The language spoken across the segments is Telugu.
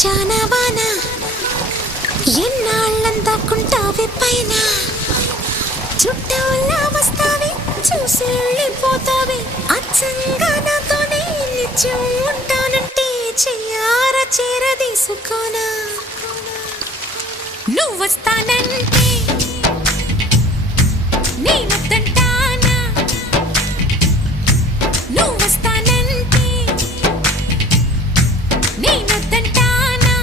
చానవానా ఎన్నాళ్ళందాకుంటావే పైన చుట్టూలా వస్తావే చూసి వెళ్ళిపోతావే అచ్చంగా నాతోనే నిత్యం ఉంటానంటే చెయ్యార చేరదీసుకోనా నువ్వు వస్తానంటే నేనొద్దంటానా నువ్వు వస్తానంటే నేనొద్దంటానా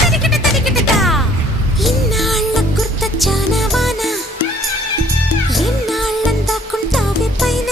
తరికిట తరికిటదా ఇన్నాళ్ళ గుర్తొచ్చానవానా ఎన్నాళ్ళందాకుంటావే పైన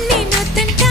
నేనొద్దంటా